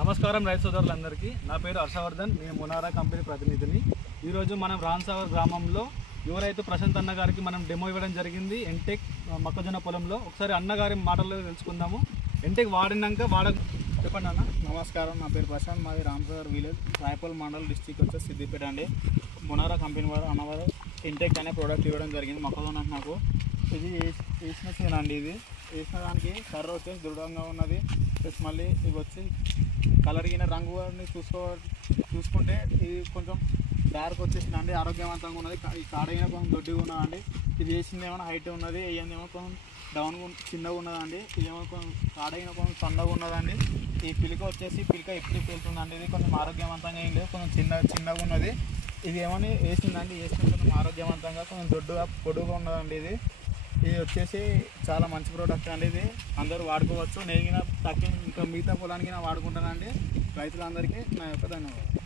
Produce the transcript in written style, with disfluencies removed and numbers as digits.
నమస్కారం రైతు సోదరులందరికీ. నా పేరు హర్షవర్ధన్, నేను మునారా కంపెనీ ప్రతినిధిని. ఈరోజు మనం రాన్సాగర్ గ్రామంలో యువ రైతు ప్రశాంత్ అన్న గారికి మనం డెమో ఇవ్వడం జరిగింది ఎంటెక్ మొక్కజొన్న పొలంలో. ఒకసారి అన్నగారి మాటల్లో తెలుసుకుందాము. ఎంటెక్ వాడినాక చెప్పండి అన్న. నమస్కారం, నా పేరు ప్రశాంత్, మాది రాన్సాగర్ విలేజ్, రాయపల్ మండల్, డిస్టిక్ వచ్చేసి సిద్దిపేట అండి. మునారా కంపెనీ వారు అన్నవారు ఎంటెక్ అనే ప్రోడక్ట్ ఇవ్వడం జరిగింది మొక్కజొన్న నాకు. ఇది వేసిన చేను అండి. ఇది వేసిన దానికి కర్ర వచ్చేసి దృఢంగా ఉన్నది. ప్లస్ మళ్ళీ ఇవి వచ్చి కలరిగిన రంగు చూసుకుంటే ఇది కొంచెం డార్క్ వచ్చేసిందండి, ఆరోగ్యవంతంగా ఉన్నది. ఈ కాడైనా కొంచెం దొడ్డిగా ఉన్నదండి. ఇది వేసింది ఏమైనా హైట్ ఉన్నది, వేయందేమో కొంచెం డౌన్ చిన్నగా ఉన్నదండి. ఇదేమో కొంచెం కాడైనా కొంచెం సన్నగా ఉన్నదండి. ఈ పిలిక వచ్చేసి పిలిక ఎప్పుడు వెళ్తుందండి. ఇది కొంచెం ఆరోగ్యవంతంగా ఏం లేదు, కొంచెం చిన్నగా ఉన్నది. ఇది ఏమని వేసిందండి, వేసిన కొంచెం ఆరోగ్యవంతంగా కొంచెం దొడ్డుగా పొడుగుగా ఉన్నదండి. ఇది వచ్చేసి చాలా మంచి ప్రోడక్ట్ అండి. ఇది అందరూ వాడుకోవచ్చు. నేను ఇంకా తక్కువ ఇంకా మిగతా పొలానికి వాడుకుంటానండి. రైతులందరికీ నా యొక్క ధన్యవాదాలు.